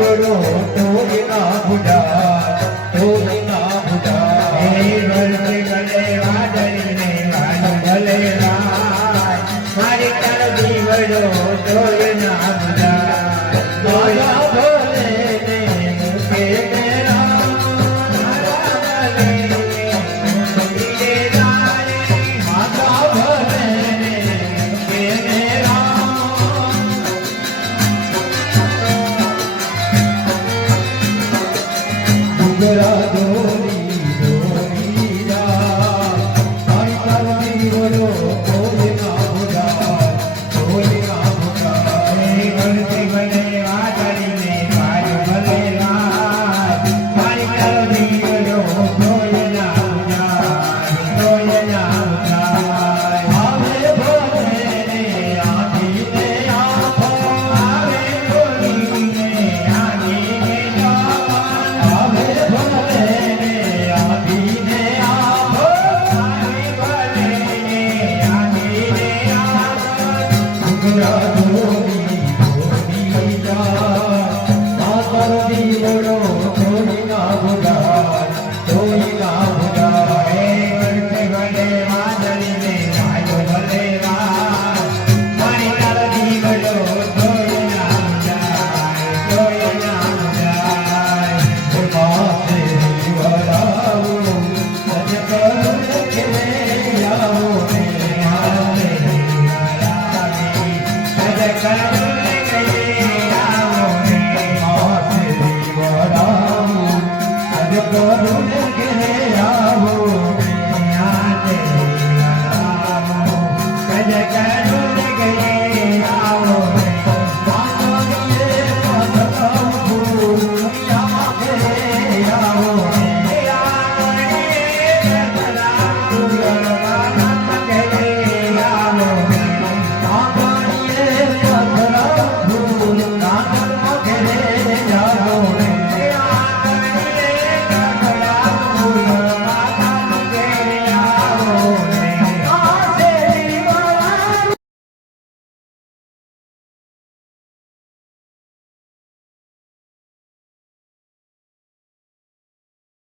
દીવડો તોય ના બુડા તોય ના બુડા હે વરસે ગલે વાદળીને વાલો ભલે રાય મારી તારો દીવડો તોય ના બુડા મારા ભલે ને મુકે મેરા મારા ભલે મુકે રાય માતા ભલે ને મુકે મેરા ડુગરા દોરી દોરી રા તારી તારો દીવડો તોય ના બુડા તોય ના બુડા હે વરસે ગલે વાદળીને વાલો ભલે રાય મારી તારો દીવડો તોય ના બુડા આવે ભલે ને આંખીને આંખો આવે બોલીને આંગીને જવાન આવે ભલે ને આંખીને આંખો આવે ભલે આંગીને આંગણ ડુગરા દોરી દોરી રા માતારો દીવડો તોય ના બુડા તોય ના બુડા હે વરસે ગલે વાદળીને વાલો ભલે રાય મારી તારો દીવડો તોય ના જાય માથે વરાવો સજ કરું કે આવો ને મારે વરાવી સજ કરું આવો ને માથે વરાવો સજ કરું કે આવો આજે વરાવો સજ કરું